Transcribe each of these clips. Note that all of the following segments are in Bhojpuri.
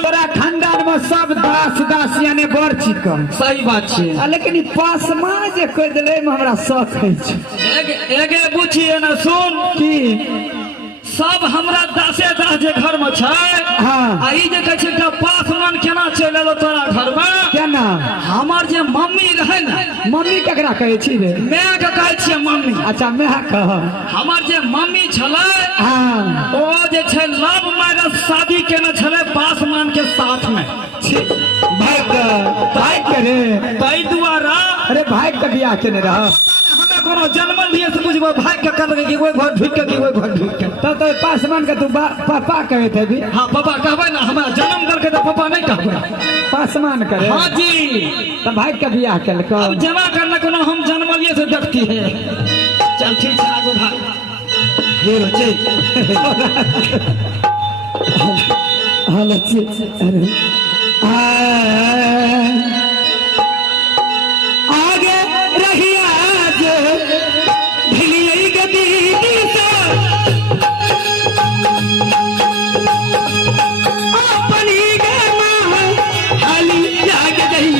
तोरा खानदान में सब दास दास यानी बड़ चिकन सही बात है। लेकिन ई पासमा जे कह देले में हमरा शौक है एगे बुझिए ना सुन की सब हमरा दासे दास जे घर में छै। हाँ। आई जे कह छै पासमान केना चल एलो तोरा घर में केना हमर जे मम्मी रहे ना मम्मी केकरा कहै छी रे मैं के कहै छियै मम्मी। अच्छा मैं कह हमर जे मम्मी छलै हाँ ओ जे छै लव मैरिज शादी केने छलै पासमान के साथ में। भाई के रे ताई दुआरा अरे भाई के बियाह केने रह कोनो जन्मल भी से बुझबो भाई के कर के कोई घर ढुक के कोई घर ढुक के तब तो पासमान के तू पापा कहे थे भी। हां पापा कहबै ना हमरा जन्म करके तो पापा नहीं कहबै पासमान करे। हां जी तो भाई के बियाह केल को अब जमा करना कोनो हम जन्मलिए से देखती है। चल ठीक है आगो भाग ये बच्चे हाल अरे आगे रहिया जो ढिलियई गदी दिसा अपनी गे मां हाली जाग गई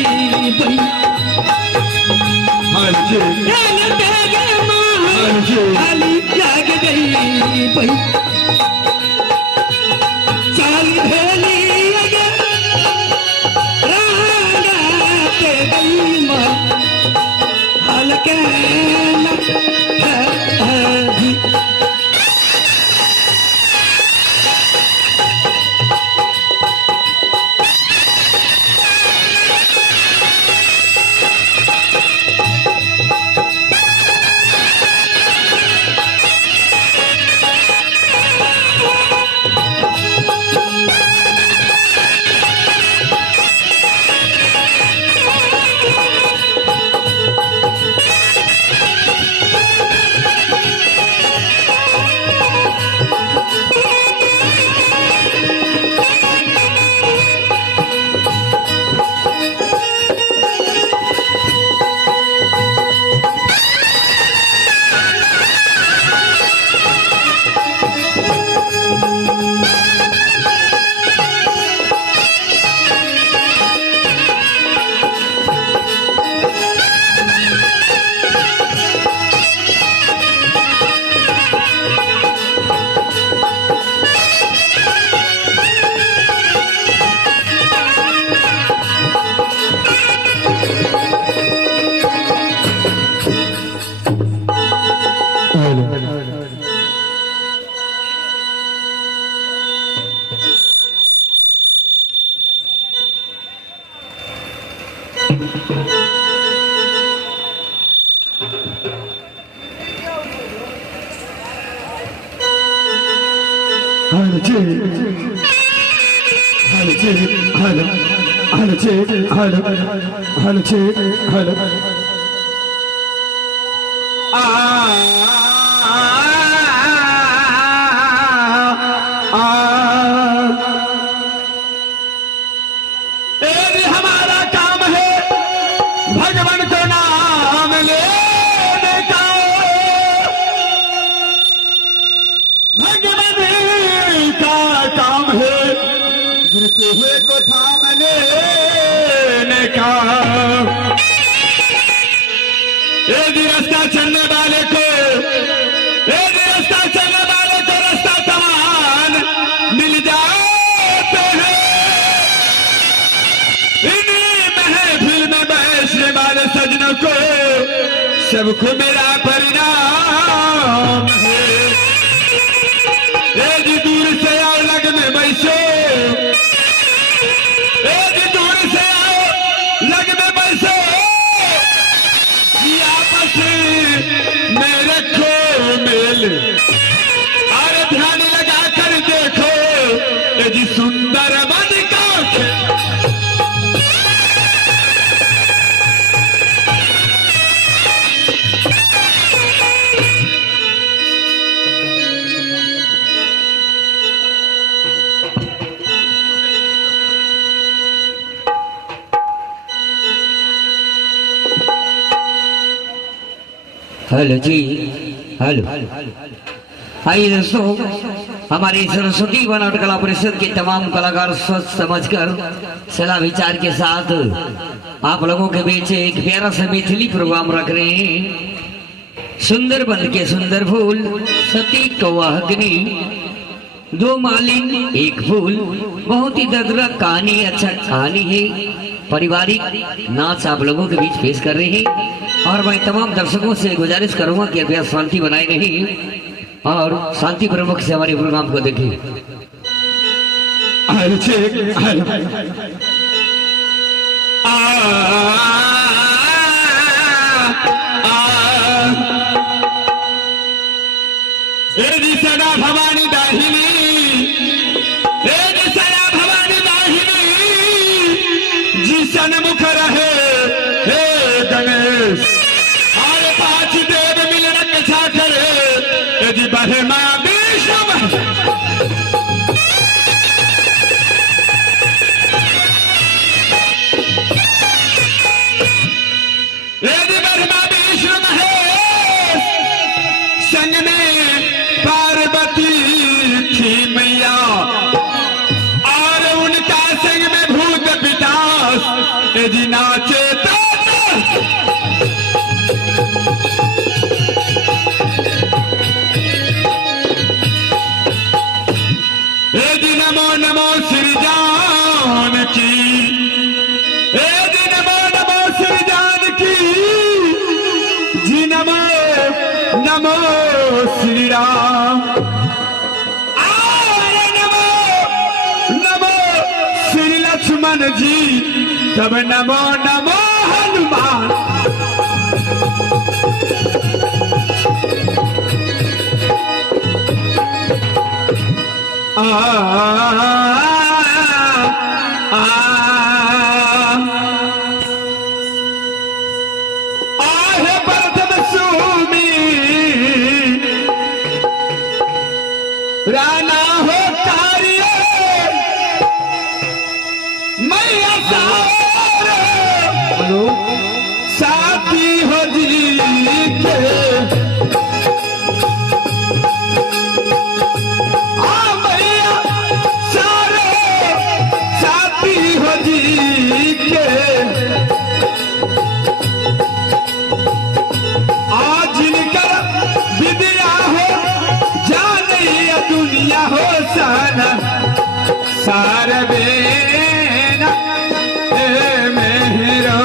बई हाल जी जान दे गे मां हाली जाग गई बई चाल भेली हमारा काम है भगवान को नाम लेने का भगवान का काम है गिरते हुए को थाम लेने का। ये रास्ता चलने वाले को रास्ता चलने वाले को रास्ता तमान मिल जाते हैं। इन्हीं महफिल में बैठने वाले सजनों को सबको मेरा परिणाम है। एक दूर से आओ लग में बैठो एक दूर से आओ लग में बैठो आपस में रखो मेल और ध्यान लगा कर देखो ये जी सुंदर बन का हेलो जी हेलो आइए दोस्तों हमारी सरस्वती बनावट कला परिषद के तमाम कलाकार सोच समझकर सलाह विचार के साथ आप लोगों के बीच एक प्यारा सा मैथिली प्रोग्राम रख रहे हैं। सुंदर बन के सुंदर फूल, सती कौहगनी, दो मालिन एक फूल। बहुत ही दर्दनाक कहानी, अच्छा कहानी है। पारिवारिक नाच आप लोगों के बीच पेश कर रहे हैं और मैं तमाम दर्शकों से गुजारिश करूंगा कि कृपया शांति बनाए रही और शांति प्रमुख से हमारे प्रोग्राम को देखें। सदा भवानी दाहिनी, सदा भवानी दाहिनी, जी सन्मुख रहे हे गणेश। और 5 देव मिलन कछा करे जी बहे माँ विष्णु। संग में पार्वती थी मैया और उनका संग में भूत पिशाच जी नाचे तो नमो नमो श्री जानकी, नमो नमो श्री जानकी जी, नमो नमो श्री राम। नमो नमो श्री लक्ष्मण जी, तब नमो नमो हनुमान। राना हो कार्य मैया साथी हो जी के मैया सारे साथी हो जी के। आज जिनका विद्या हो दुनिया हो साना सारवेना मेहरो।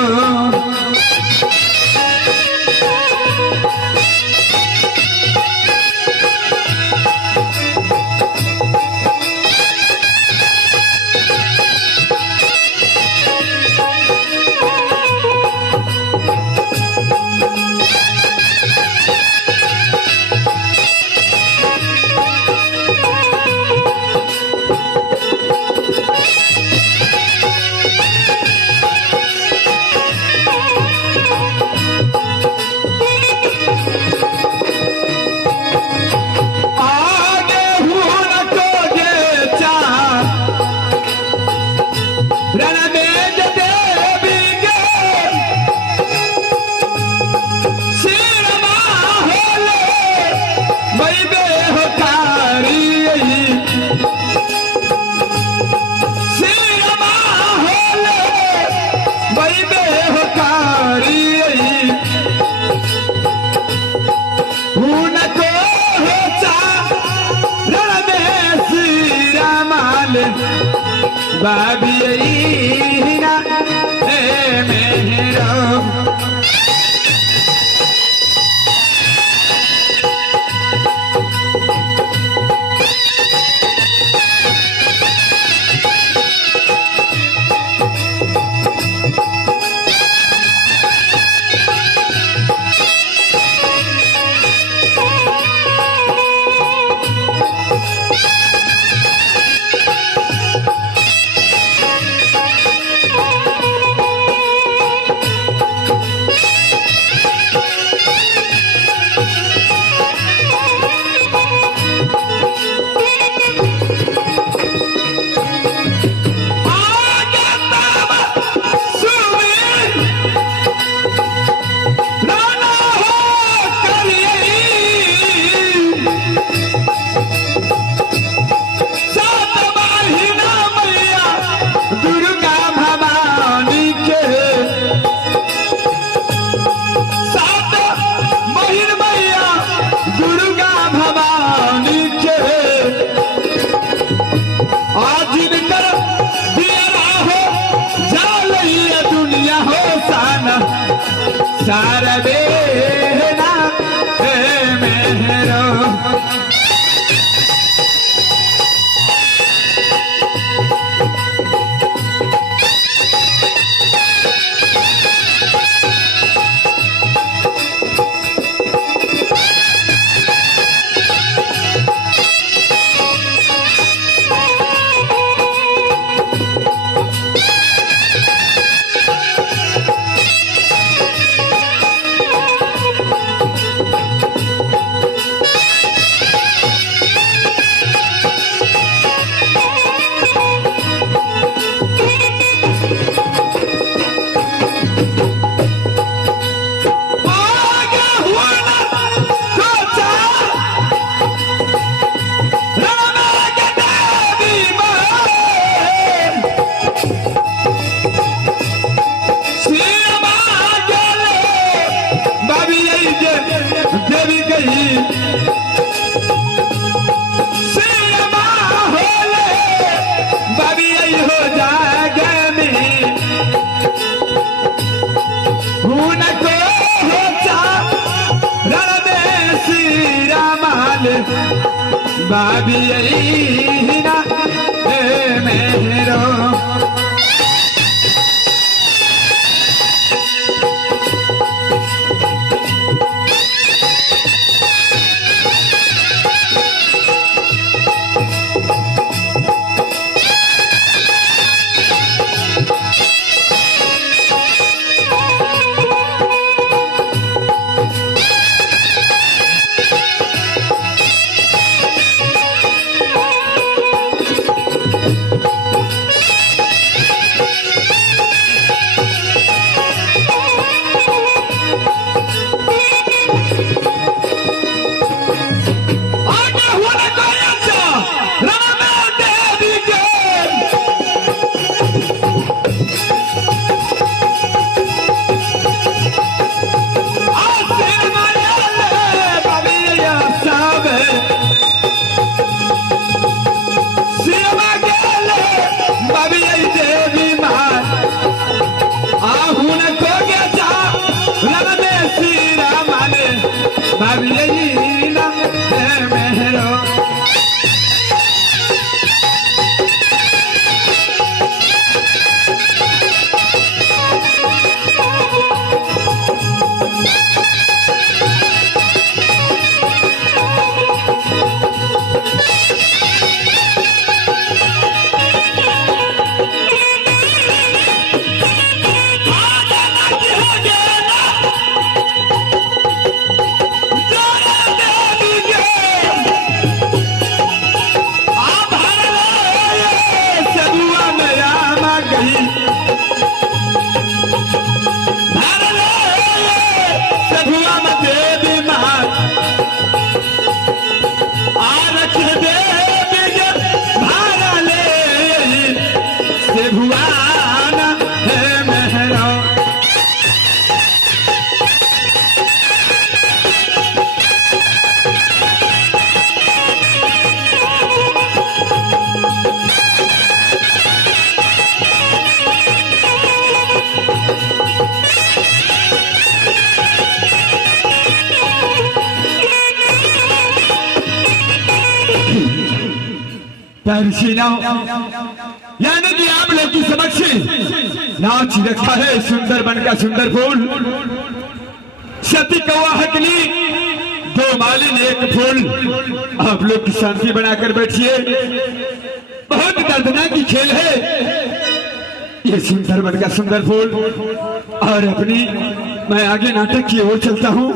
बाबी ना मेहरो। आज कर दिया हो जाल ये दुनिया हो साना सारा बेना मेहरो बाबी यही ना मेहरो यानी कि आप लोग की समक्ष नाच रखा है सुंदर बन का सुंदर फूल सती कौवा हकली दो मालिन एक फूल। आप लोग की शांति बनाकर बैठिए। बहुत दर्दनाक की खेल है ये सुंदर बन का सुंदर फूल। और अपनी मैं आगे नाटक की ओर चलता हूँ।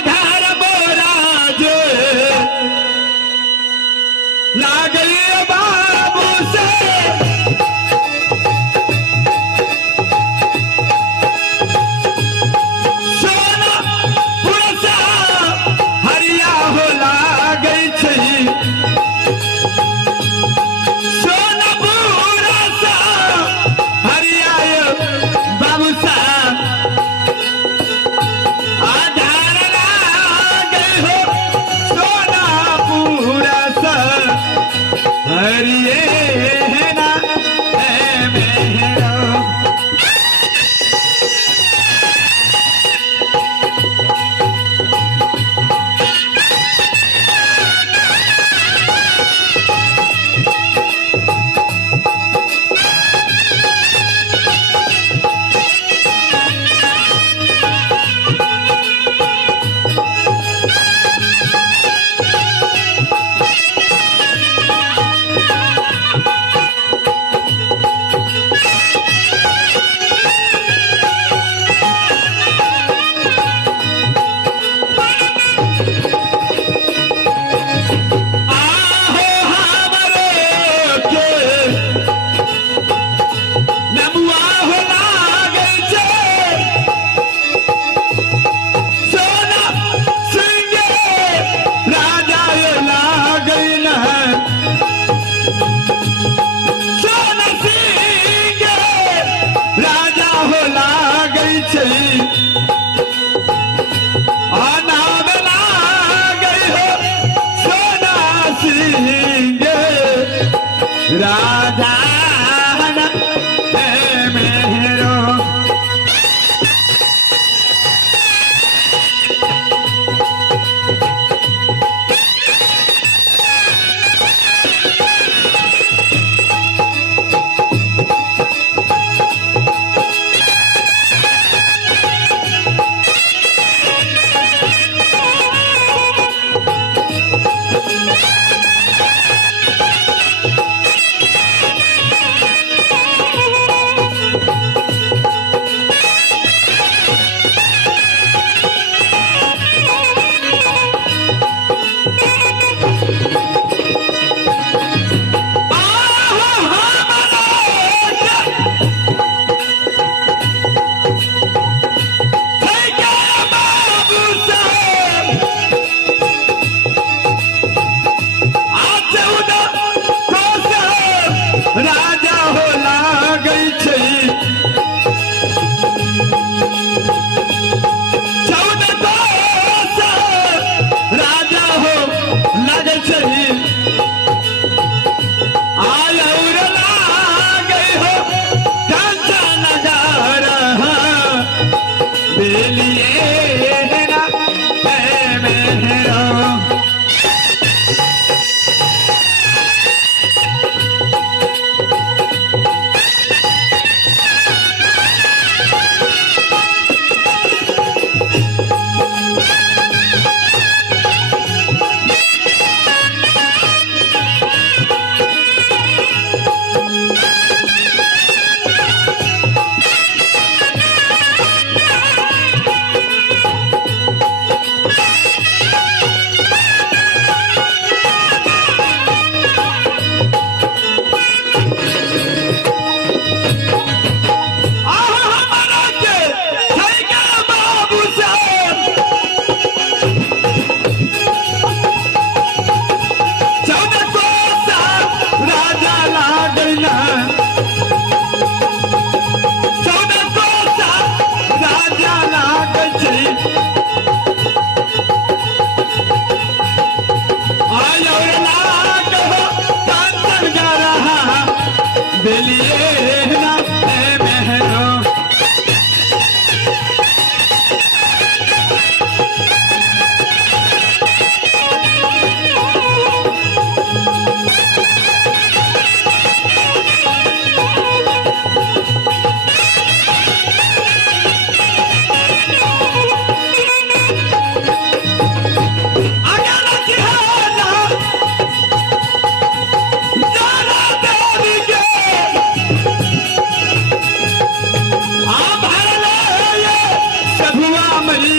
घर बोराज लागल बाबू से सोना पुरसा हरिया हो लागै छै सोना पुरसा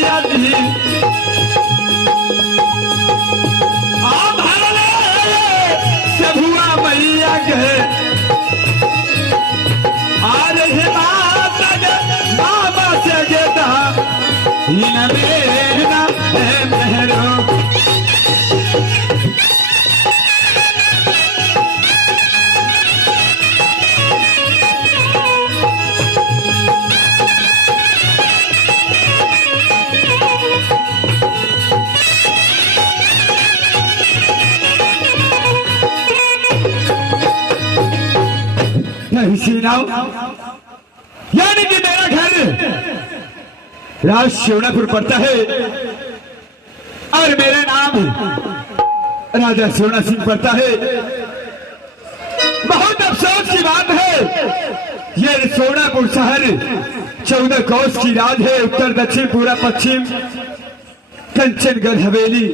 मैया दी सबुआ मैया के आज हे बाबा से गेता इन मेरा है मेहरो यानी कि मेरा घर राज शिवनापुर पड़ता है और मेरा नाम राजा सोना सिंह पड़ता है। बहुत अफसोस की बात है, ये सोनापुर शहर 14 कोस की राज है, उत्तर दक्षिण पूरा पश्चिम कंचनगढ़ हवेली।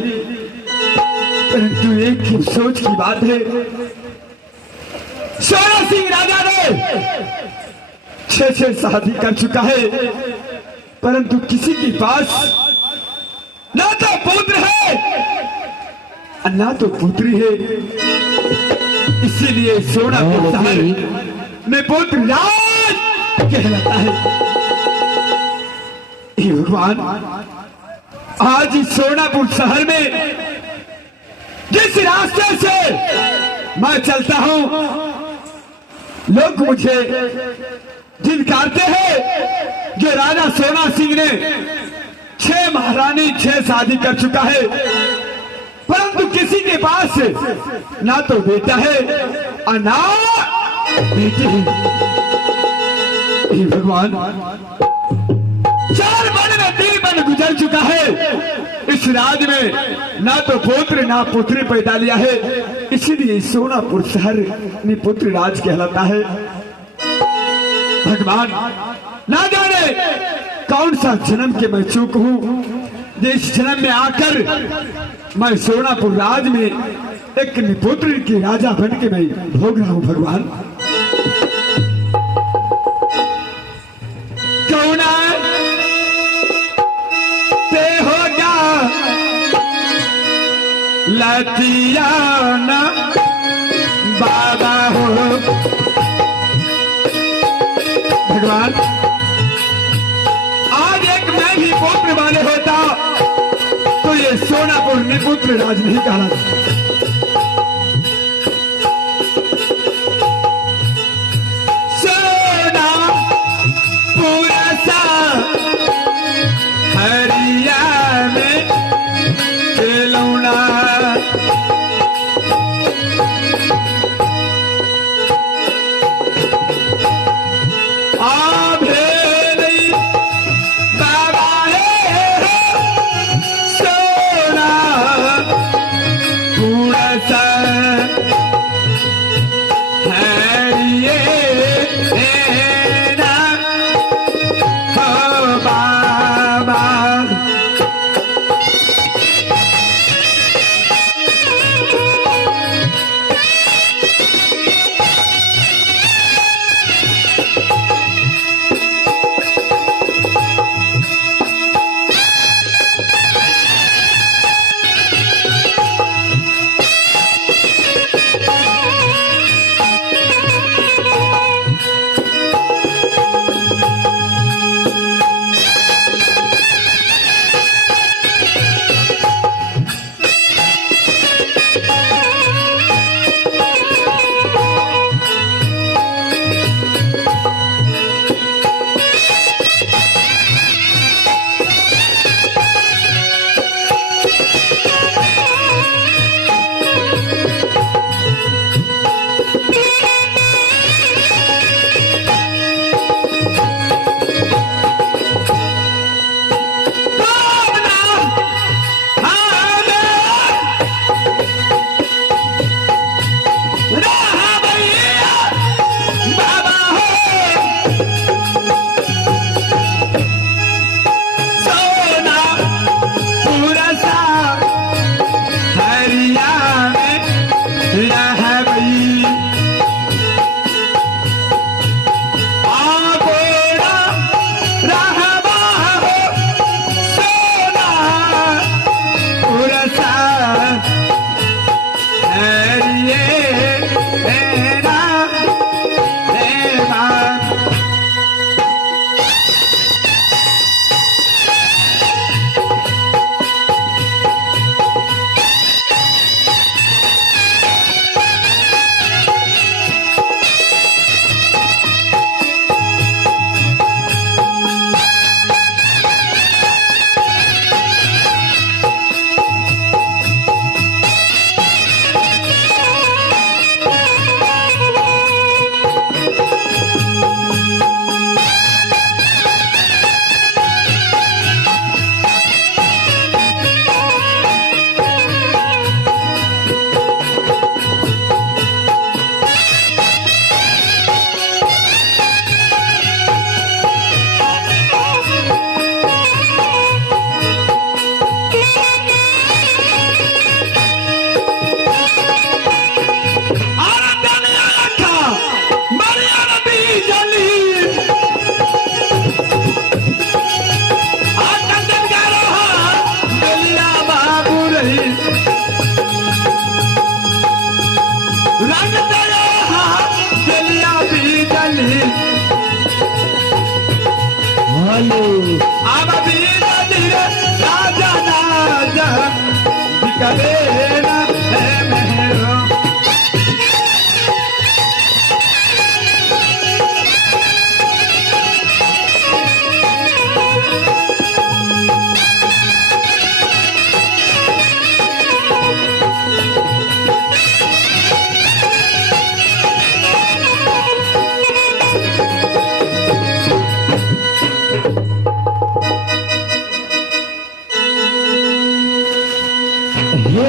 परंतु एक अफसोस की बात है, सोना सिंह राजा ने 6 शादी कर चुका है, परंतु किसी के पास ना तो पुत्र है और ना तो पुत्री है। इसीलिए सोनापुर शहर में पुत्र राज कहलाता है। हे भगवान, आज इस सोनापुर शहर में जिस रास्ते से मैं चलता हूं, लोग मुझे धिक्कारते हैं। जो राजा सोना सिंह ने 6 महारानी 6 शादी कर चुका है, परंतु किसी के पास ना तो बेटा है और ना बेटी है। हे भगवान, 4 वन में 3 वन गुजर चुका है। इस राज में ना तो पुत्र ना पुत्री पैदा लिया है, इसीलिए सोनापुर शहर निपुत्र राज कहलाता है। भगवान, ना जाने कौन सा जन्म के मैं चूक हूं, जिस जन्म में आकर मैं सोनापुर राज में एक निपुत्र के राजा बन के मैं भोग रहा हूं। भगवान, कौन ते होगा लतियाना बाबा हो। भगवान, आज एक मैं भी पुत्र वाले होता तो ये सोनापुर निपुत्र राज नहीं कहा। सोना पूरा सा हरिया में खिलौना,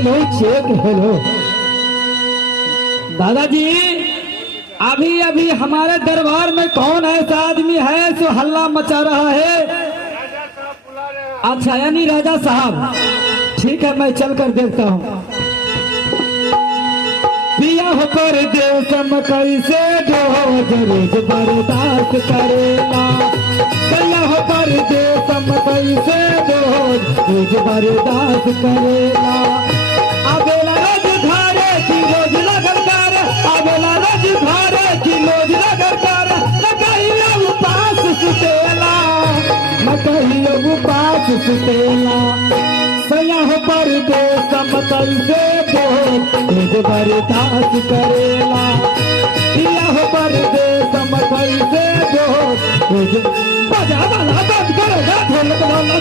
हेलो चेक हेलो। दादाजी अभी अभी हमारे दरबार में कौन ऐसा आदमी है जो हल्ला मचा रहा है? अच्छा यानी राजा साहब, ठीक है मैं चलकर देखता हूँ। पिया हो कर देव कैसे रोज रोज बर्दाश्त करेला। पिया हो कर देव कैसे रोज रोज बर्दाश्त करेला। अबेला रोज घरे की रोज लगल कर, अबेला रोज घरे की रोज लगल कर। कहियो उपास सुतेला, कहियो उपास सुतेला। सया हो पर देश कैसे रोज बर्दाश्त करेला। पिया हो पर देश कैसे रोज बजा वाला बंद करेगा ढोलक वाला।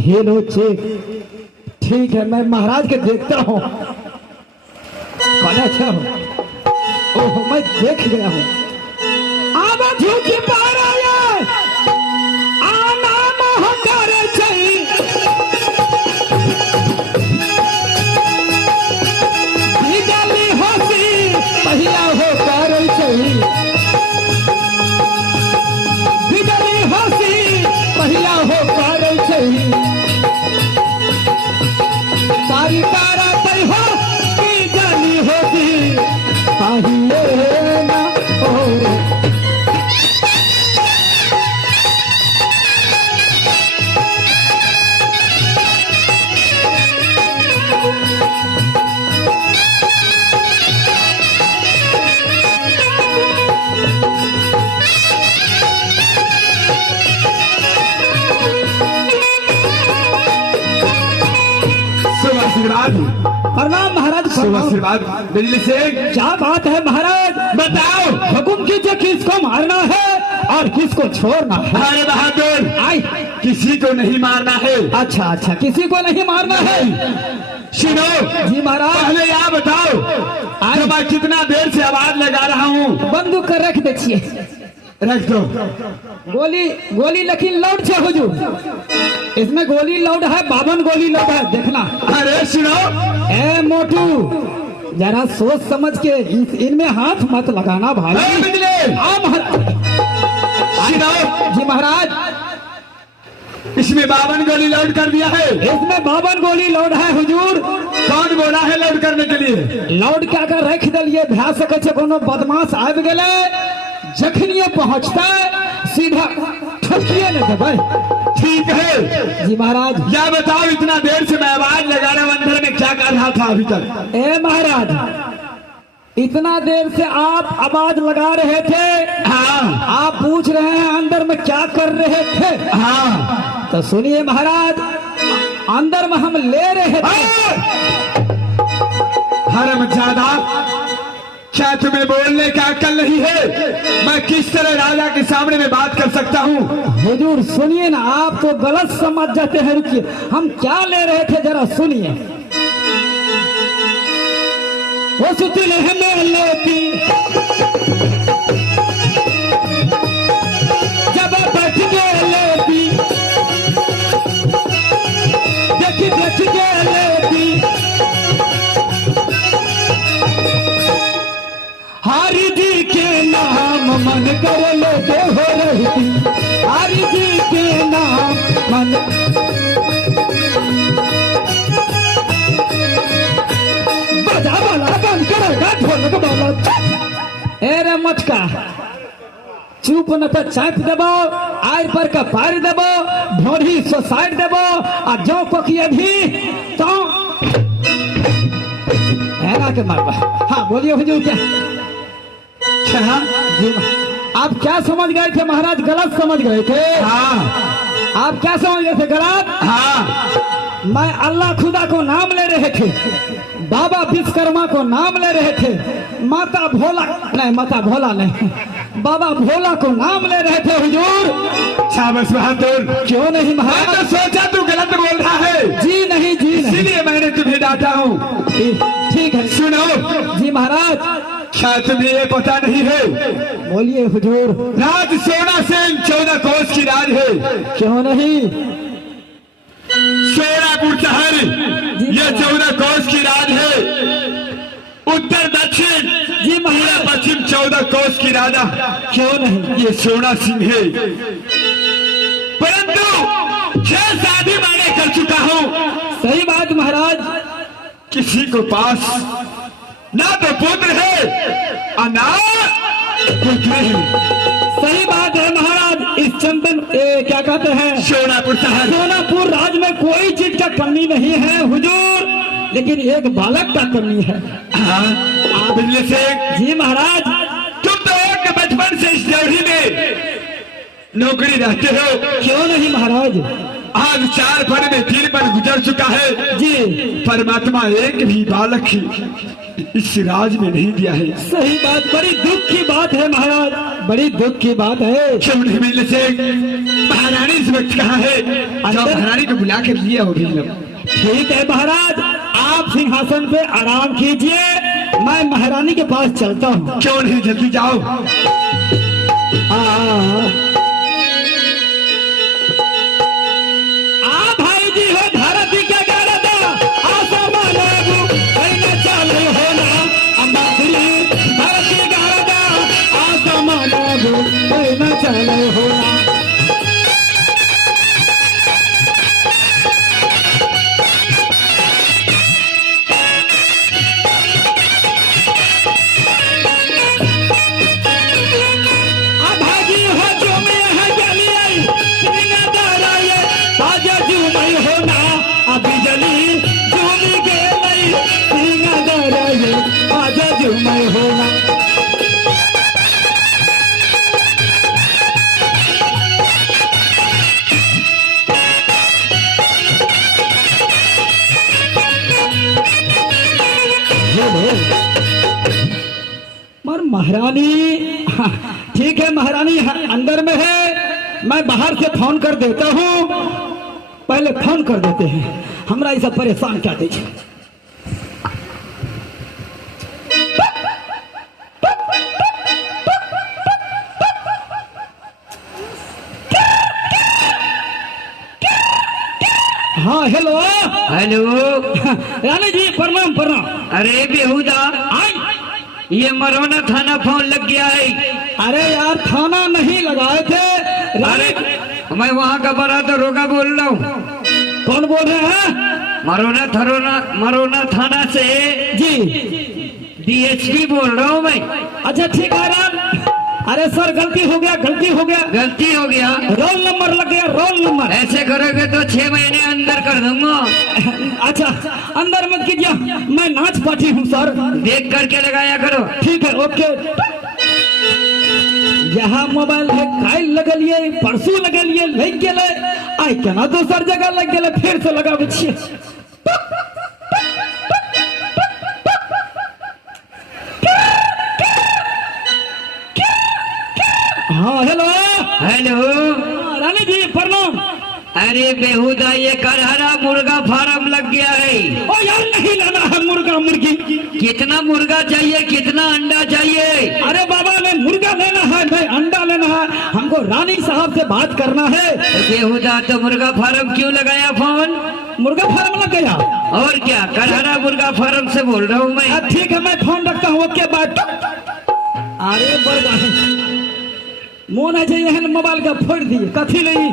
हेलो चेक, ठीक है मैं महाराज के देखता हूँ। कौन अच्छा हो? ओह मैं देख गया हूँ। अब झूठी पार आया आना मोह करे चाहिए। बिजली होसी पहिया हो करे चाहिए। बिजली होसी पहिया हो करे चाहिए। सारी तारा तय हो बिजली होसी पहिए ना हो। आशीर्वाद प्रणाम महाराज, शुभ प्रणाम। आशीर्वाद दिल्ली से। क्या बात है महाराज? बताओ हुकुम कीजिए किसको मारना है और किसको छोड़ना है। अरे बहादुर, आई किसी को नहीं मारना है। अच्छा अच्छा, किसी को नहीं मारना है। सुनो जी महाराज। पहले यह बताओ आज मैं कितना देर से आवाज लगा रहा हूँ। बंदूक कर रख देखिए। रख दो। गोली गोली लेकिन लाउड है हुजूर, इसमें गोली लाउड है, 52 गोली लाउड है, देखना। अरे सुनो ए मोटू, जरा सोच समझ के इनमें हाथ मत लगाना भाई। बिजली सुनो जी महाराज, इसमें 52 गोली लोड कर दिया है। इसमें 52 गोली लोड है हुजूर। कौन बोला है लोड करने के लिए? लोड क्या कर रख दिलिए, भा सके छे कोनो बदमाश आबि गेले, जखनिए पहुंचता सीधा ठोकिए न देबै। ठीक है जी महाराज। या बताओ इतना देर से मैं आवाज लगा रहा हूं, अंदर में क्या कर रहा था अभी तक? ए महाराज, इतना देर से आप आवाज लगा रहे थे। हाँ। आप पूछ रहे हैं अंदर में क्या कर रहे थे। हाँ तो सुनिए महाराज, अंदर में हम ले रहे थे। हरामजादा, क्या तुम्हें बोलने का अक्ल नहीं है? मैं किस तरह राजा के सामने में बात कर सकता हूँ? हुजूर सुनिए ना, आप तो गलत समझ जाते हैं। रुकिए, हम क्या ले रहे थे जरा सुनिए। वो सुतिल हमें लेती जब बैठ गए लेती, देख देख के लेती, हरि जी के नाम मन कर लेते हो रहती, हरि जी के नाम मन। बजा वाला बंद करेगा ढोलक वाला। ए रे मटका, चुप न तो चाप देबो, आर पर का पार देबो, ढोरी सो साइड देबो, आ जो पकिए भी तो है ना के मारबा। हाँ बोलिए हुजूर, क्या हाँ? जी आप क्या समझ गए थे महाराज? गलत समझ गए थे। हाँ। आप क्या समझ गए थे गलत? हाँ। मैं अल्लाह खुदा को नाम ले रहे थे, बाबा विश्वकर्मा को नाम ले रहे थे, माता भोला नहीं, माता भोला नहीं, बाबा भोला को नाम ले रहे थे हुजूर। शाबाश बहादुर। क्यों नहीं मैं महाराज? तो सोचा तू गलत बोल रहा है। जी नहीं, जी नहीं। इसीलिए मैंने तुम्हें डांटा हूँ। ठीक है। सुनो जी महाराज। क्या तुम्हें ये पता नहीं है? बोलिए हुजूर। राज सोना सेन 14 कोस की राज है। क्यों नहीं? सोनापुर शहर ये 14 कोस की राज है। उत्तर दक्षिण जी पूरा महाराज। पश्चिम 14 कोस की राजा क्यों नहीं? ये सोना सिंह है। परंतु 6 शादी मैंने कर चुका हूँ, सही बात महाराज। किसी को पास ना तो पुत्र है और ना पुत्र है। सही बात है महाराज। इस चंदन क्या कहते हैं, सोनापुर शहर सोनापुर राज में कोई चीज का कमी नहीं है हुजूर, लेकिन एक बालक का कमी है। हाँ, आप बिजली से जी महाराज। तुम तो एक बचपन से इस ड्योढ़ी में नौकरी रहते हो। क्यों नहीं महाराज? आज 4 पर में 3 पर गुजर चुका है जी परमात्मा एक भी बालक इस राज में नहीं दिया है। सही बात, बड़ी दुख की बात है महाराज, बड़ी दुख की बात है। क्यों नहीं मिलने से महारानी इस वक्त कहाँ है? जो महारानी को बुला कर लिया हो भी ठीक है महाराज, आप सिंहासन पे आराम कीजिए, मैं महारानी के पास चलता हूँ। क्यों नहीं, जल्दी जाओ। भाई जी हो धरती के गरदा आसमान लागू कहीं चालू होना अम्बासरी धरती गरदा आसमान लागू कहीं चालू होना। भाजी हो जो में है जलिए सिंगा दराए ताजा जुमई होना बिजली जुमी के लई सिंगा दराए ताजा जुमई होना। मर महारानी, ठीक है महारानी अंदर में है, मैं बाहर से फोन कर देता हूँ। पहले फोन कर देते हैं, हमरा ऐसा परेशान क्या दीजिए। हाँ हेलो हेलो। रानी जी प्रणाम प्रणाम। अरे बेहुदा, आई ये मरौना थाना फोन लग गया है। अरे यार थाना नहीं लगाए थे। अरे मैं वहाँ का बड़ा तो रोका बोल रहा हूँ। कौन बोल रहे हैं? मरौना थाना से जी डीएसपी बोल रहा हूँ मैं। अच्छा ठीक है राम। अरे सर गलती हो गया, गलती हो गया, गलती हो गया। रोल नंबर लग गया, रोल नंबर। ऐसे करोगे तो 6 महीने अंदर कर दूंगा। अच्छा अंदर मत कीजिए, मैं नाच पार्टी हूँ सर। देख करके लगाया करो। ठीक है ओके। यहाँ मोबाइल है काल लगलिए, परसू लगलिए, लग गए आई केना दोसर जगह लग गए, फिर से लगाबे छियै। हाँ हेलो हेलो रानी जी प्रणाम। अरे बेहुदा, ये करहरा मुर्गा फार्म लग गया है। ओ यार नहीं लेना है मुर्गा मुर्गी। कितना मुर्गा चाहिए, कितना अंडा चाहिए? अरे बाबा ने मुर्गा लेना है, नहीं अंडा लेना है, हमको रानी साहब से बात करना है। बेहुदा, तो मुर्गा फार्म क्यों लगाया फोन? मुर्गा फार्म लग गया और क्या, करहरा मुर्गा फार्म से बोल रहा हूँ मैं। ठीक है मैं फोन रखता हूँ ओके बात। अरे बड़ा मोन है जे मोबाइल का फोड़ दिए कथी नहीं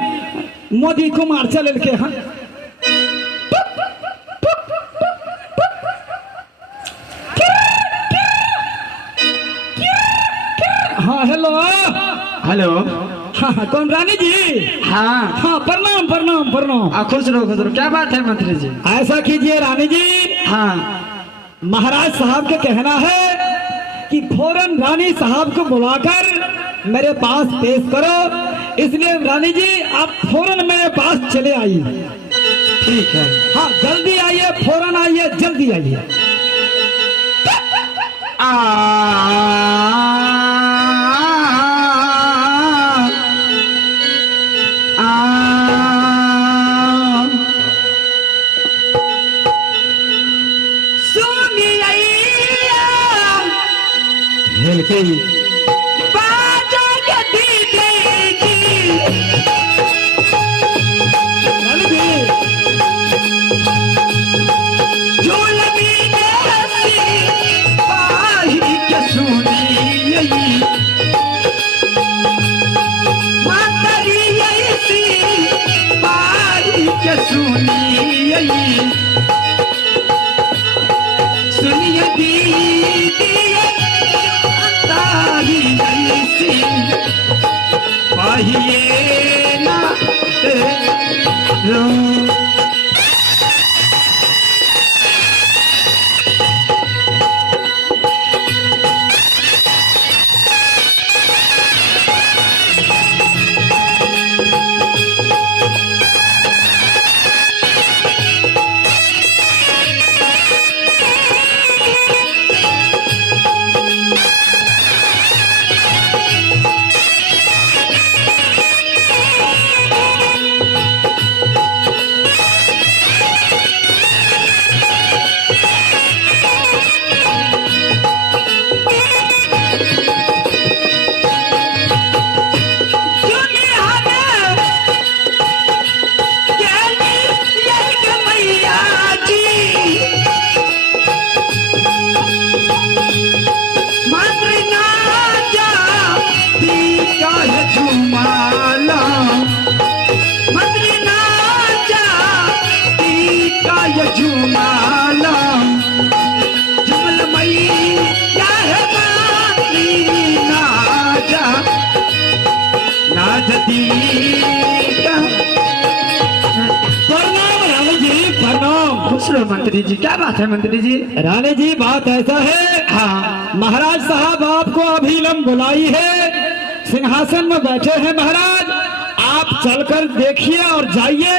मोदी कुमार चल के। हाँ हाँ हेलो हेलो। हाँ कौन रानी जी? हाँ हाँ प्रणाम प्रणाम प्रणाम। खुश रहो खुश रहो। क्या बात है मंत्री जी? ऐसा कीजिए रानी जी, हाँ महाराज साहब का कहना है कि फौरन रानी साहब को बुलाकर मेरे पास पेश करो, इसलिए रानी जी आप फौरन मेरे पास चले आइए। ठीक है। हाँ जल्दी आइए, फौरन आइए, जल्दी आइए। रानी जी सुनिए सुनिए दीदी तारी ऐसी पाहिए ना रो मंत्री जी क्या बात है मंत्री जी? रानी जी बात ऐसा है, हाँ महाराज साहब आपको अभिलम बुलाई है, सिंहासन में बैठे हैं महाराज, आप चलकर देखिए और जाइए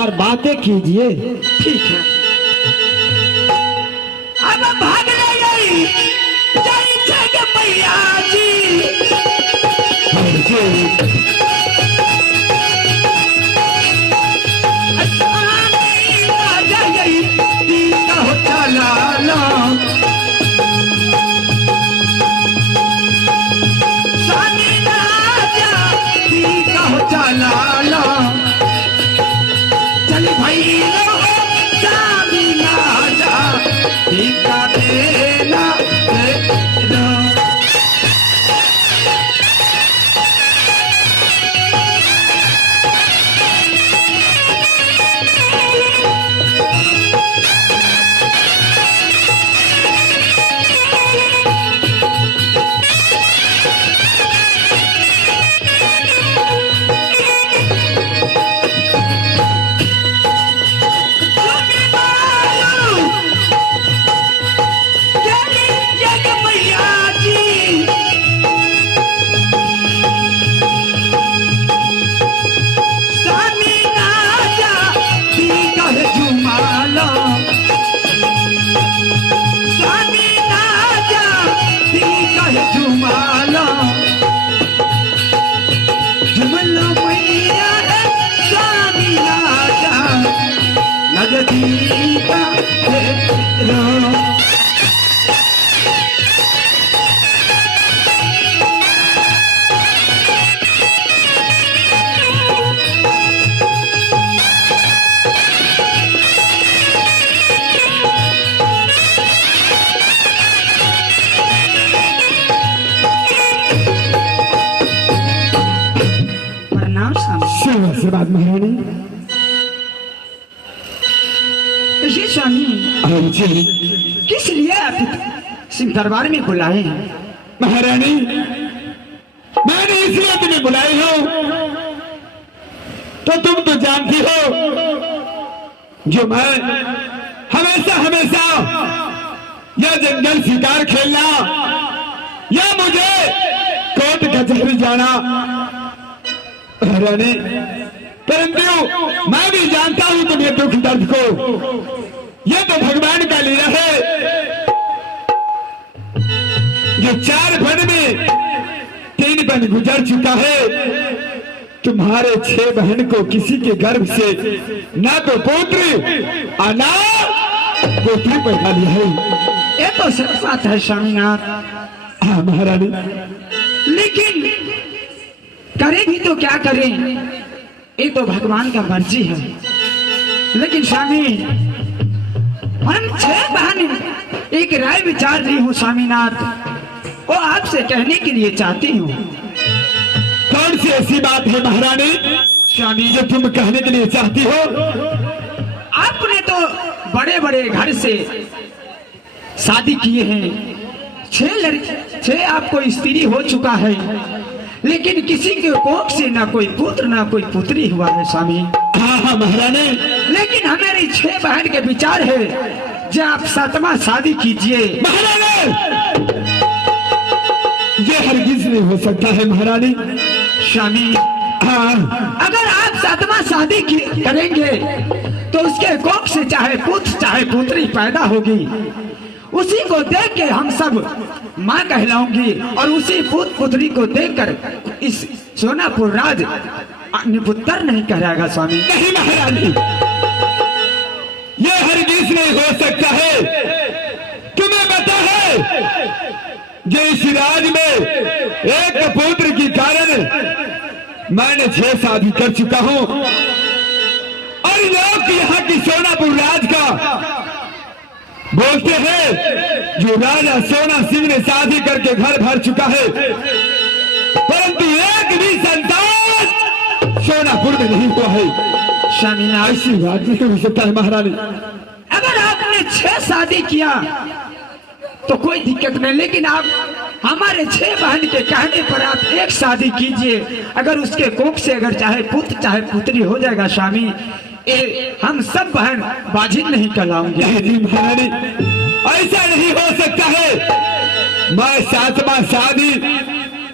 और बातें कीजिए। ठीक है। अब भाग ले गई जय मैया जी। चल भाई आशीर्वाद महारानी। जी स्वामी किस लिए आप सिंह दरबार में बुलाए हैं? महारानी मैंने इसलिए तुम्हें बुलाई हूँ तो तुम तो जानती हो जो मैं हमेशा हमेशा या जंगल शिकार खेलना या मुझे कोर्ट कचहरी जाना महारानी, परंतु मैं भी जानता हूं तुम्हें दुख दर्द को, यह तो भगवान का लीला है जो 4 बन में 3 बन गुजर चुका है। तुम्हारे 6 बहन को किसी के गर्भ से ना तो पुत्र और ना पोत्री पैदा लिया है। ये तो सच बात है स्वामीनाथ। हाँ महारानी, लेकिन करें भी तो क्या करें, ये तो भगवान का मर्जी है। लेकिन स्वामी हम 6 बहन एक राय विचार रही हूँ स्वामीनाथ, वो आपसे कहने के लिए चाहती हूँ। कौन सी ऐसी बात है महारानी? स्वामी जो तुम कहने के लिए चाहती हो। आपने तो बड़े बड़े घर से शादी किए हैं, 6 आपको स्त्री हो चुका है, लेकिन किसी के कोख से ना कोई पुत्र ना कोई पुत्री हुआ है स्वामी। हाँ महारानी, लेकिन हमारी 6 बहन के विचार है जो आप 7वां शादी कीजिए। महारानी ये हरगिज नहीं हो सकता है महारानी। स्वामी हाँ, अगर आप 7वां शादी करेंगे तो उसके कोख से चाहे पुत्र चाहे पुत्री पैदा होगी, उसी को देख के हम सब माँ कहलाऊंगी और उसी पुत्र पुत्री को देखकर इस सोनापुर राज निपुत्र नहीं कहलाएगा स्वामी। नहीं महारानी, ये हरगिज नहीं हो सकता है। तुम्हें पता है जो इस राज में एक पुत्र के कारण मैंने 6 शादी कर चुका हूं, और लोग यहाँ की सोनापुर राज का बोलते हैं जो राजा सोना सिंह ने शादी करके घर भर चुका है, परंतु एक भी संतान सोनापुर में नहीं हुआ है। स्वामी ऐसी बात नहीं हो सकता है महारानी। अगर आपने 6 शादी किया तो कोई दिक्कत नहीं, लेकिन आप हमारे 6 बहन के कहने पर आप 1 शादी कीजिए। अगर उसके कोख से अगर चाहे पुत्र चाहे पुत्री हो जाएगा स्वामी, हम सब बहन बाजिद नहीं कहलाऊंगे। जी महारानी, ऐसा नहीं हो सकता है। मैं 7वां शादी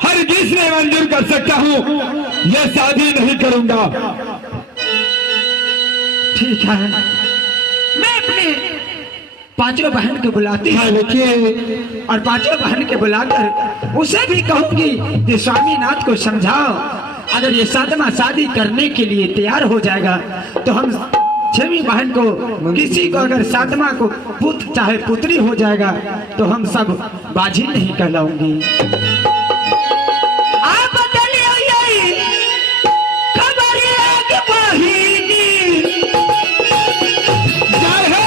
हरगिज नहीं मंजूर कर सकता हूँ, यह शादी नहीं करूंगा। ठीक है, मैं अपने 5 बहन को बुलाती हूँ और 5 बहन के बुलाकर उसे भी कहूंगी कि स्वामीनाथ को समझाओ, अगर ये 7वां शादी करने के लिए तैयार हो जाएगा तो हम 6वीं बहन को किसी को अगर 7वां को पुत्र चाहे पुत्री हो जाएगा तो हम सब बाजी नहीं कहलाऊंगी। आप बतलिए खबर एक बहिनी जय हो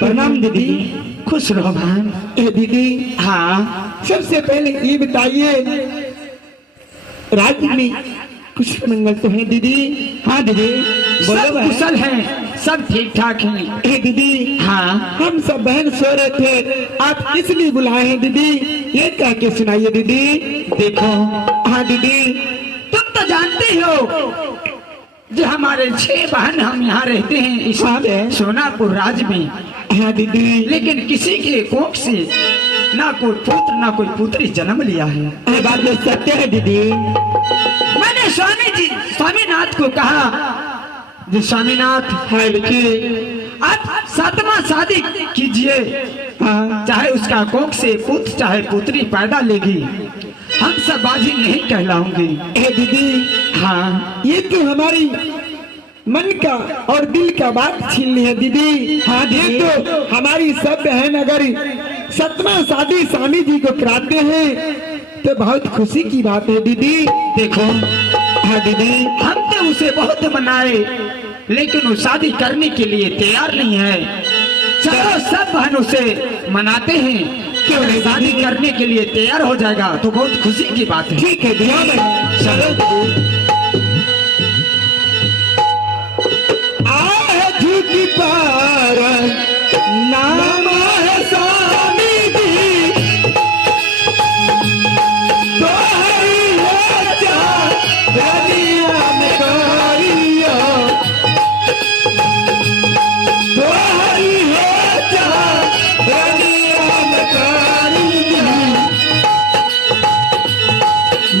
प्रणाम दीदी। खुश रहो बहन। दीदी हाँ, सबसे पहले ये बताइए राज्य में कुछ मंगल तो है दीदी? हाँ दीदी, बोलो सब बहन। कुशल हैं, सब ठीक ठाक हैं। दीदी हाँ, हम सब बहन सो रहे थे, आप किस लिए बुलाए हैं दीदी? ये कह के सुनाइए दीदी। देखो हाँ दीदी। तुम तो जानते हो जो हमारे 6 बहन हम यहाँ रहते हैं इस सोनापुर राज में। हाँ दीदी। लेकिन किसी के कोख से ना कोई पुत्र ना कोई पुत्री जन्म लिया है। ये बात तो सत्य है दीदी। मैंने स्वामीनाथ को कहा, जी स्वामीनाथ हाँ देखिए। आप 7वां शादी कीजिए, हाँ चाहे उसका कोख से पुत्र चाहे पुत्री पैदा लेगी, हम सब बाजी नहीं कहलाऊंगी। ए दीदी, हाँ ये तो हमारी मन का और दिल का बात छीन ली है दीदी। हाँ ये तो हमारी सब बहन अगर 7वां शादी स्वामी जी को कराते हैं तो बहुत खुशी की बात है दीदी। देखो, हाँ दीदी। हम तो उसे बहुत मनाए लेकिन वो शादी करने के लिए तैयार नहीं है। चलो सब बहन उसे मनाते हैं, क्यों नहीं शादी करने के लिए तैयार हो जाएगा तो बहुत खुशी की बात है। ठीक है दीदी, चलो। झूठी पार नाम है स्वामी जी, तो रनिया में गोरिया, तो रनिया में गोरिया,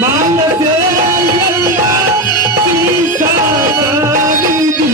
मान से सीता स्वामी जी।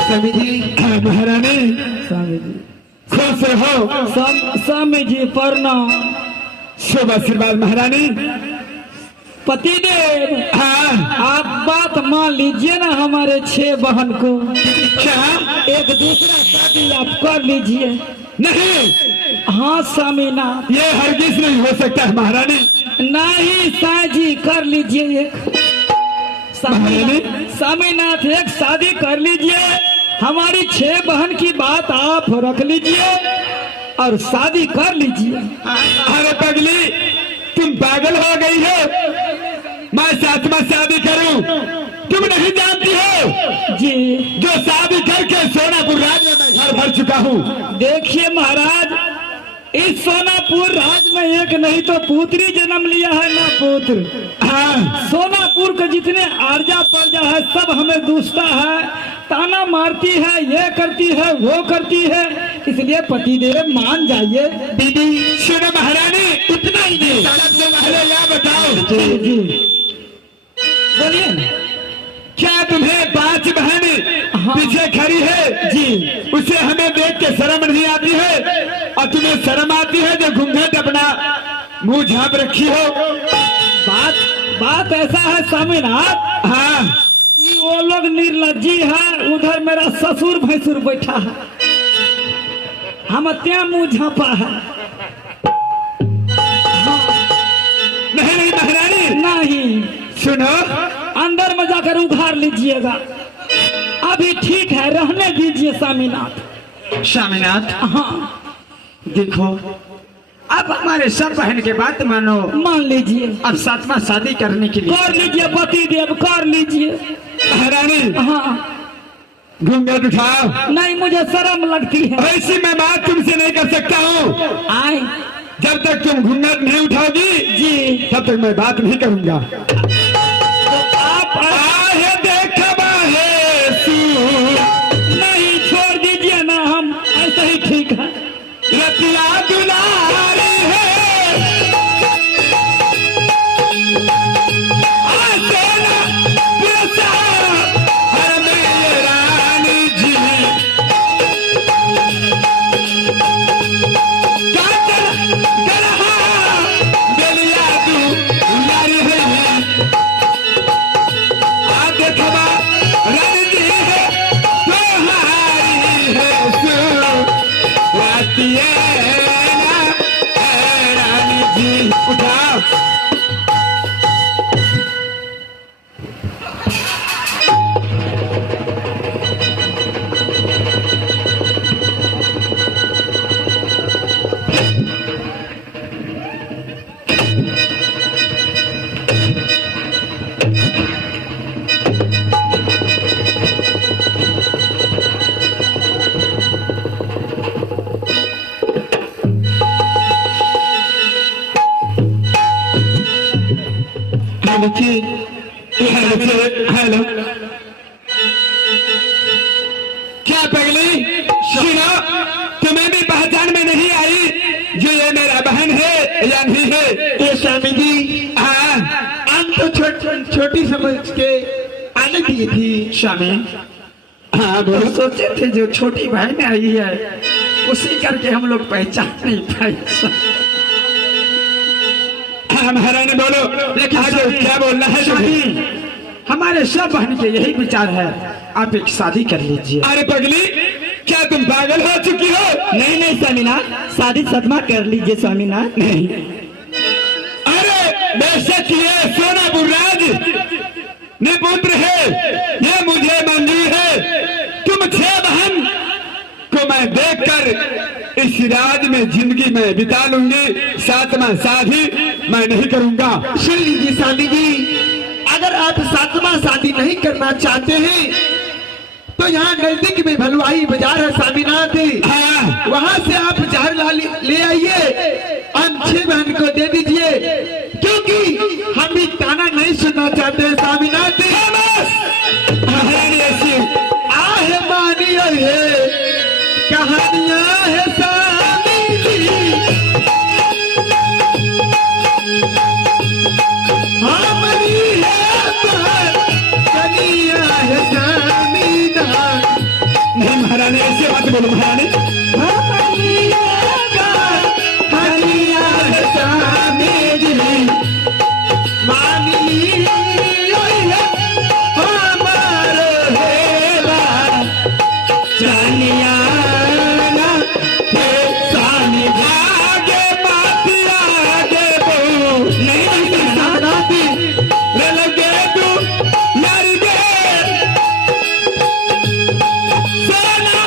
स्वामी जी, महारानी स्वामी जी, खुश हो। स्वामी जी प्रणाम। शुभ आशीर्वाद महारानी। पतिदेव, हाँ आप बात मान लीजिए ना हमारे 6 बहन को। क्या एक दूसरा शादी आप कर लीजिए। नहीं? हाँ स्वामीनाथ। ये हरगिज नहीं हो सकता है महारानी। नहीं साजी कर लीजिए एक। स्वामीनाथ एक शादी कर लीजिए, हमारी 6 बहन की बात आप रख लीजिए और शादी कर लीजिए। अरे पगली, तुम पागल हो गई हो? मैं 7वां शादी करूं? तुम नहीं जानती हो जी, जो शादी करके सोनापुर राज में मैं घर भर चुका हूं। देखिए महाराज, इस सोनापुर राज में एक नहीं तो पुत्री जन्म लिया है ना पुत्र। हाँ सोनापुर के जितने आर्जा प्रजा है सब हमें दूसता है, ताना मारती है, ये करती है वो करती है, इसलिए पतिदेव मान जाइए। दीदी सुनो महारानी, इतना ही नहीं, सबसे पहले यह बताओ जी जी बोलिए। क्या तुम्हें 5 बहन हाँ। पीछे खड़ी है जी, उसे हमें देख के शर्म नहीं आती है? और तुम्हें शर्म आती है जो घूंघट अपना मुंह झाँप रखी हो? बात ऐसा है स्वामीनाथ, हाँ कि वो लोग निर्लज्जी है, उधर मेरा ससुर भैंसुर बैठा है, हम त्या मुंह झाँपा है। नहीं नहीं महारानी, नहीं, सुनो, अंदर में जाकर उधार लीजिएगा, अभी ठीक है, रहने दीजिए स्वामीनाथ। स्वामीनाथ हाँ देखो, अब हमारे सब बहन के बात मानो, मान लीजिए। अब 7वां शादी करने के लिए कर लीजिए पति देव, कर लीजिए। महारानी हाँ घूंघट उठाओ। नहीं, मुझे शर्म लगती है। ऐसी मैं बात तुमसे नहीं कर सकता हूँ। आए जब तक तुम घूंघट नहीं उठाओगी जी, तब तक मैं बात नहीं करूंगा। तो आप आहे देखबा है सू, नहीं, छोड़ दीजिए ना, हम ऐसे ही ठीक है। रतिया दुलारी है, आसे ना पिरसा हर मेरी रानी जी। काजल गरहा बेलिया दुलारी है, आ देखबा रानी जी है तुम्हारी है सू, रातिया रानी जी। उठाओ हेलो, क्या पगली सुनो, तुम्हें भी पहचान में नहीं आई जो ये मेरा बहन है या नहीं है? ये स्वामी जी, हाँ हम तो छोटी समझ के आने दी थी स्वामी। हाँ बोलो। सोचे थे जो छोटी बहन आई है उसी करके हम लोग पहचान नहीं पाए। हाँ महारानी बोलो, लेकिन आगे स्वामी, क्या बोलना है स्वामी, तुम्हें? हमारे सब बहन के यही विचार है, आप एक शादी कर लीजिए। अरे पगली, क्या तुम पागल हो चुकी हो? नहीं नहीं स्वामीनाथ, शादी सदमा कर लीजिए स्वामीनाथ। नहीं, अरे बेशक ये सोना बुर्राज निपुत्र है, ये मुझे मंजूर है। तुम 6 बहन को मैं देखकर इस राज में जिंदगी में बिता लूंगी, 7वां शादी मैं नहीं करूंगा। सुन लीजिए स्वामी जी, अगर आप 7वां शादी नहीं करना चाहते हैं तो यहाँ नजदीक में भलवाई बाजार है स्वामीनाथ, हाँ वहाँ से आप जहर ले आइए, हम 6 बहन को दे दीजिए, क्योंकि हम भी ताना नहीं सुनना चाहते हैं स्वामीनाथ। महारानी ऐसी आहे मानिए है कहानियां है स्वामी जी, हमारी है कहानियां है स्वामीनाथ। नहीं महारानी, ऐसे मत बोलो महारानी। हमारी है कहानियां है स्वामी जी, मान लीजिए हमारे हेला जानिया ना हे सानी, आगे बाती आगे बहू नहीं स्वामीनाथ। लगे तू यार गे सोना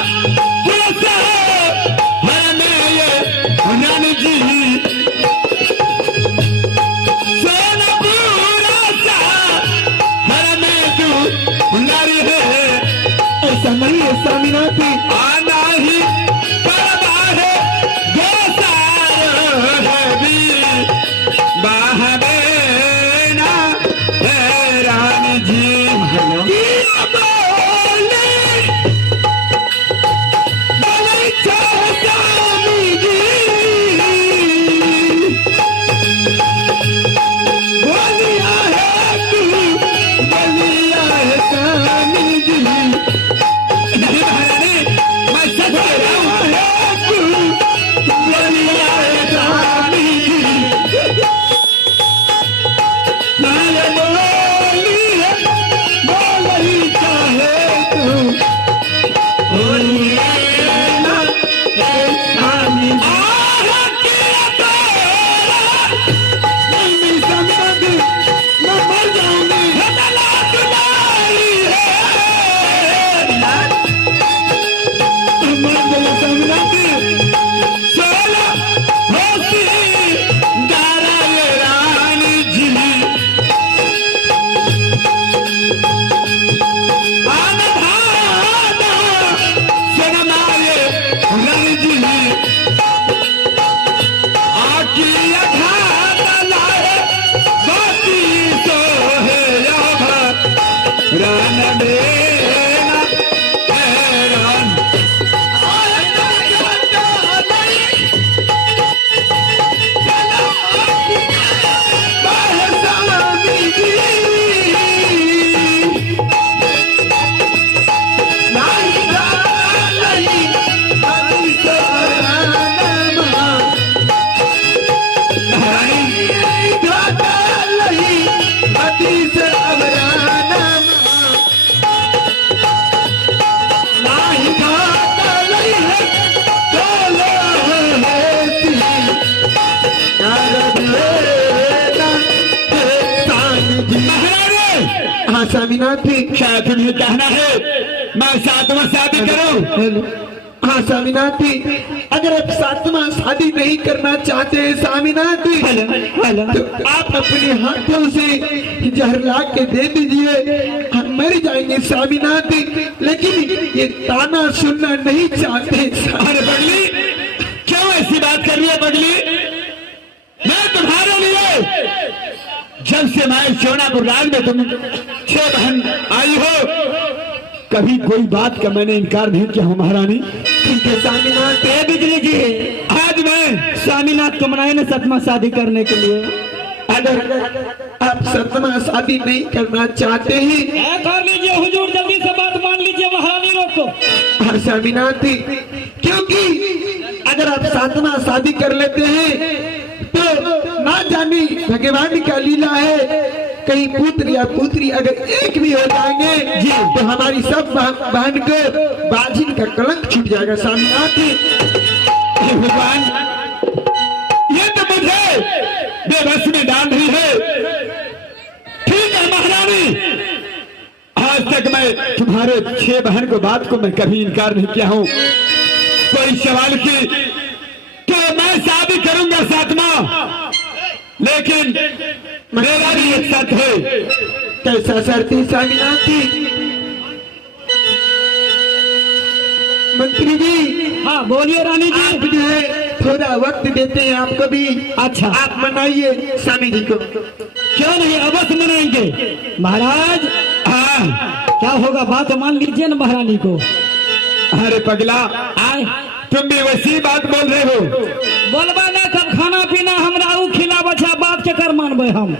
पुरसा हमें ये नानी जी, सोना पुरसा हमें तू नारी है। ऐसा नहीं है स्वामीनाथ, आना ही पड़ता है गोसार है भी बहदेना है रानी जी। ये बोले बोले स्वामी जी, बोलिया है तू, बोलिया है स्वामी जी। नहीं महारानी, मैं सच कह रहा हूँ। स्वामीनाथ जी। क्या तुम्हें कहना है मैं 7वां शादी करूं? हाँ स्वामीनाथ जी, अगर आप 7वां शादी नहीं करना चाहते हैं स्वामीनाथ जी, तो आप अपने हाथों से जहर ला के दे दीजिए, हम मर जाएंगे स्वामीनाथ जी। लेकिन ये ताना सुनना नहीं चाहते। अरे पगली, क्यों ऐसी बात कर रही है पगली? मैं तुम्हारे लिए जब से मैं सोनापुर राज में तुम 6 बहन आई हो, कभी कोई बात का मैंने इनकार नहीं किया हूँ महारानी। ठीक है स्वामीनाथ। बिजली जी, आज मैं स्वामीनाथ को मनाए ना 7वां शादी करने के लिए। अगर आप 7वां शादी नहीं करना चाहते हैं, कर लीजिए हुजूर, जल्दी से बात मान लीजिए महारानी लोग को। हाँ स्वामीनाथ जी, क्योंकि अगर आप 7वां शादी कर लेते हैं तो ना जाने भगवान का लीला है, कहीं पुत्र या पुत्री अगर एक भी हो जाएंगे जी, तो हमारी सब बहन को बाजिन का कलंक छूट जाएगा स्वामीनाथ जी। भगवान, ये तो मुझे बेबस में डाल रही है। ठीक है महारानी, आज तक मैं तुम्हारे 6 बहन को बात को मैं कभी इनकार नहीं किया हूँ। कोई सवाल की तो मैं शादी करूंगा 7वां, लेकिन मेरा भी एक शर्त है। कैसा शर्त है स्वामीनाथ जी? मंत्री जी। हाँ बोलिए रानी जी। आप जो है थोड़ा वक्त देते हैं आपको भी। अच्छा, आप मनाइए स्वामी जी को। क्यों नहीं, अवश्य मनाएंगे महाराज। हाँ, क्या होगा, बात मान लीजिए ना महारानी को। अरे पगला, आए तुम भी वैसी बात बोल रहे हो। बोलबा ना, कब खाना पीना हमरा ऊ खिला बचा, बात के कर मानबे हम।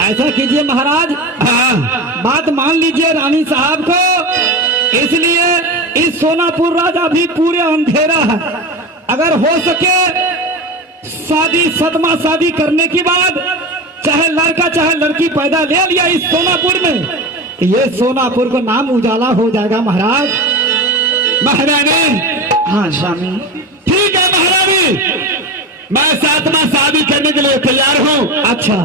ऐसा कीजिए महाराज, हाँ, बात मान लीजिए रानी साहब को। इसलिए इस सोनापुर राज अभी पूरे अंधेरा है। अगर हो सके शादी 7वां शादी करने के बाद चाहे लड़का चाहे लड़की पैदा ले लिया इस सोनापुर में, ये सोनापुर को नाम उजाला हो जाएगा महाराज। महारानी। हाँ स्वामी। ठीक है महारानी, मैं 7वां शादी करने के लिए तैयार हूँ। अच्छा,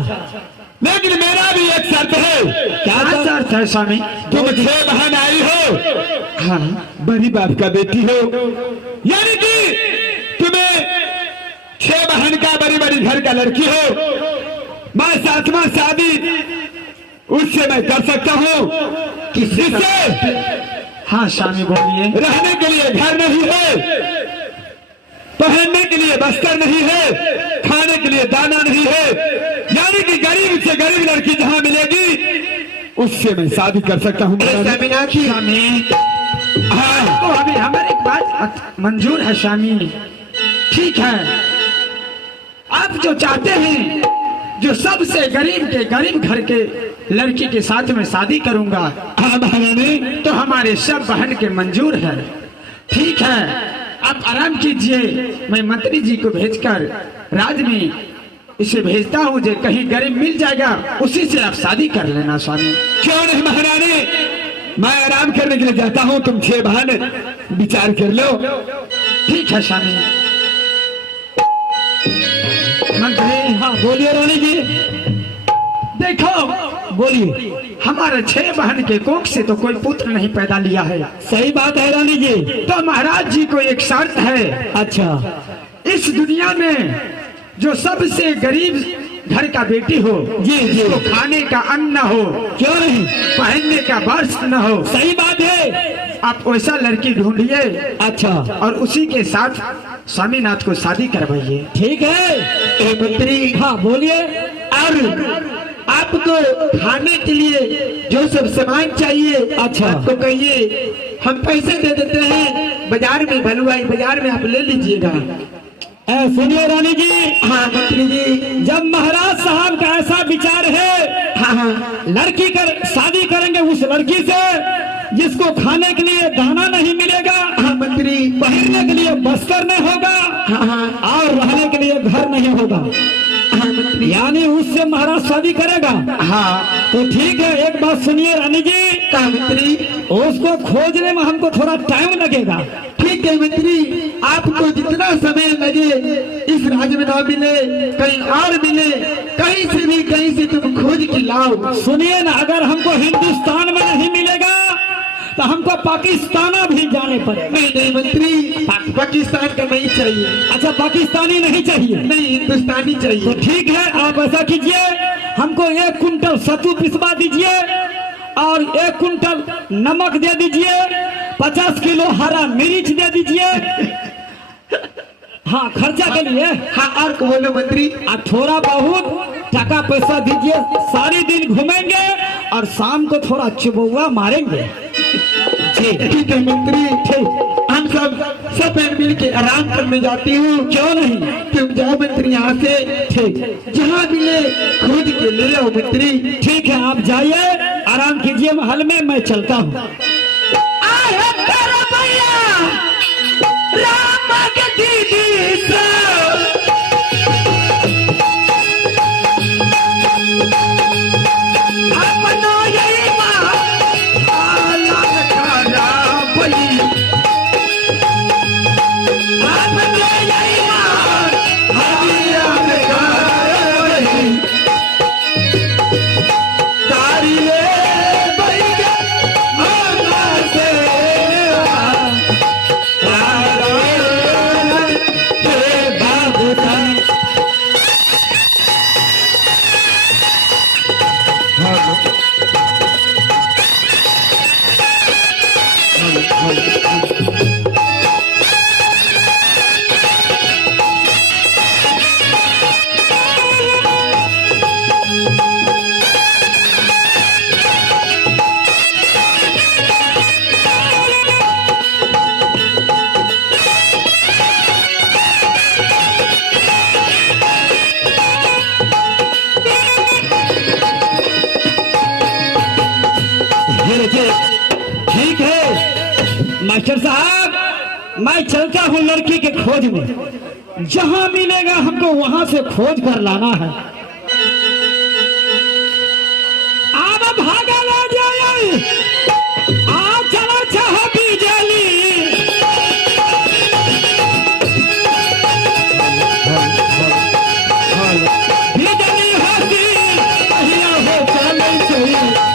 लेकिन मेरा भी एक शर्त है। क्या शर्त है स्वामी? तुम 6 बहन आई हो, हाँ, बड़ी बाप का बेटी हो, यानी कि तुम्हें 6 बहन का बड़ी बड़ी घर का लड़की हो। मैं 7वां शादी उससे मैं कर सकता हूँ जिससे हाँ स्वामी बोलिए। रहने के लिए घर नहीं है, पहनने के लिए बस्तर नहीं है, खाने के लिए दाना नहीं है, यानी कि गरीब से गरीब लड़की जहाँ मिलेगी उससे मैं शादी कर सकता हूँ। स्वामीनाथ जी, हाँ, तो अभी हमारी बात मंजूर है स्वामी। ठीक है, आप जो चाहते हैं, जो सबसे गरीब के गरीब घर के लड़की के साथ में शादी करूंगा, हाँ महारानी, तो हमारे सब बहन के मंजूर है। ठीक है, आप आराम कीजिए, मैं मंत्री जी को भेजकर राज में इसे भेजता हूँ, जो कहीं गरीब मिल जाएगा उसी से आप शादी कर लेना स्वामी। क्यों नहीं महारानी, मैं आराम करने के लिए जाता हूँ, तुम 6 बहन विचार कर लो। ठीक है स्वामी। मंत्री। हाँ बोलिए रानी जी। देखो, बोलिए। हमारे 6 बहन के कोख से तो कोई पुत्र नहीं पैदा लिया है। सही बात है रानी जी। तो महाराज जी को एक शर्त है। अच्छा, इस दुनिया में जो सबसे गरीब घर का बेटी हो, जी जी, तो खाने का अन्न न हो, क्यों नहीं, पहनने का वस्त्र न हो। सही बात है, आप वैसा लड़की ढूंढिए। अच्छा, और उसी के साथ स्वामीनाथ को शादी करवाइए। ठीक है मंत्री। हाँ बोलिए। और आपको खाने के लिए जो सब सामान चाहिए, अच्छा, आपको कहिए, हम पैसे दे देते हैं, बाजार में भलुआई बाजार में आप ले लीजिएगा। सुनिए रानी जी। हाँ मंत्री जी। जब महाराज साहब का ऐसा विचार है, हाँ हाँ, लड़की कर शादी करेंगे उस लड़की से जिसको खाने के लिए दाना नहीं मिलेगा, हाँ मंत्री, पहनने के लिए बस्तर नहीं होगा, हाँ हाँ, और रहने के लिए घर नहीं होगा, हाँ मंत्री, यानी उससे महाराज शादी करेगा। हाँ तो ठीक है, एक बात सुनिए रानी जी। कहा मंत्री? उसको खोजने में हमको थोड़ा टाइम लगेगा। ठीक है मंत्री, आपको जितना समय लगे, इस राज्य में ना मिले, कहीं और मिले, कहीं से तुम खोज के लाओ। सुनिए ना, अगर हमको हिंदुस्तान में नहीं मिलेगा तो हमको पाकिस्तान भी जाने पड़ेगा। नहीं मंत्री, पाकिस्तान का नहीं चाहिए। अच्छा, पाकिस्तानी नहीं चाहिए? नहीं, हिंदुस्तानी चाहिए। तो ठीक है, आप ऐसा कीजिए, हमको 1 कुंटल सत्तू पिसवा दीजिए और 1 कुंटल नमक दे दीजिए, 50 किलो हरा मिर्च दे दीजिए। हाँ, खर्चा के लिए। हाँ, और बोलो मंत्री। और थोड़ा बहुत टका पैसा दीजिए, सारी दिन घूमेंगे और शाम को थोड़ा चुबुआ मारेंगे। जी ठीक है मंत्री, ठीक। हम सब मिल के आराम करने जाती हूँ। क्यों नहीं? तुम जाओ मंत्री यहाँ से। ठीक, जहाँ मिले खोज के ले आओ मंत्री। ठीक है, आप जाइए, आराम कीजिए महल में, मैं चलता हूँ। ठीक है मास्टर साहब, मैं चलता हूँ लड़की के खोज में। जहाँ मिलेगा हमको वहां से खोज कर लाना है। अब भागा ला जाए, आ चला चाह बिजली। बिजली हसी पहिया हो चले चाहिए।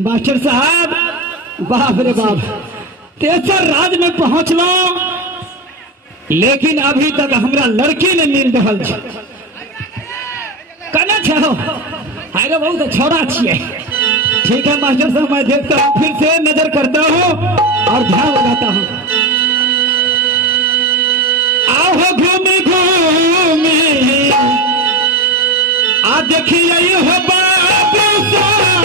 मास्टर साहब, बाप रे बाप, तेसर राज में पहुंच लो, लेकिन अभी तक हमरा लड़की ने मिल रहा है। कने छो? अरे बहुत छोड़ा छिए। ठीक है मास्टर साहब, मैं देखता हूँ, फिर से नजर करता हूँ और ध्यान लगाता हूँ। आओ घूमी घूमी आ देखिए हो बाबू साहब,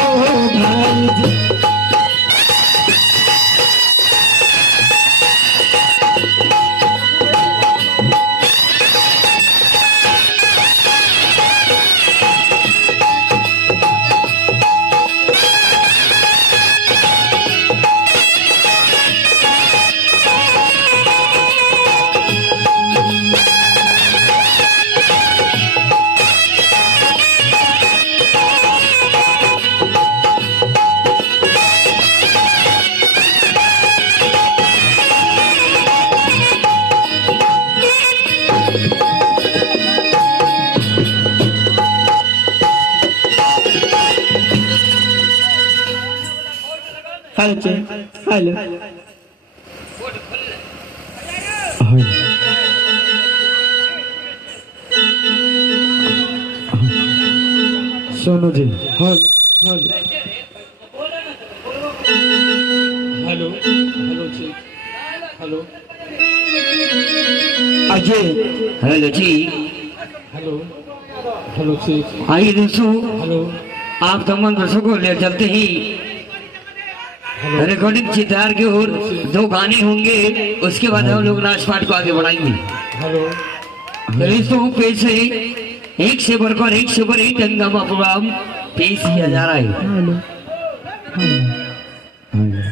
ओ भाई जी hello hello Sonu ji hello hello hello जी हेलो अजय हेलो जी। हेलो हेलो जी आइए दोस्तों, हेलो आप तमाम दर्शकों को ले चलते ही रिकॉर्डिंग चित्रार की ओर 2 गाने होंगे, उसके बाद हम लोग नाच पाठ को आगे बढ़ाएंगे। हेलो दोस्तों पेश है एक से बढ़कर एक सुपर हिट हंगामा प्रोग्राम पेश किया जा रहा है। हेलो हेलो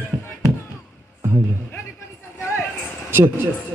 हेलो चल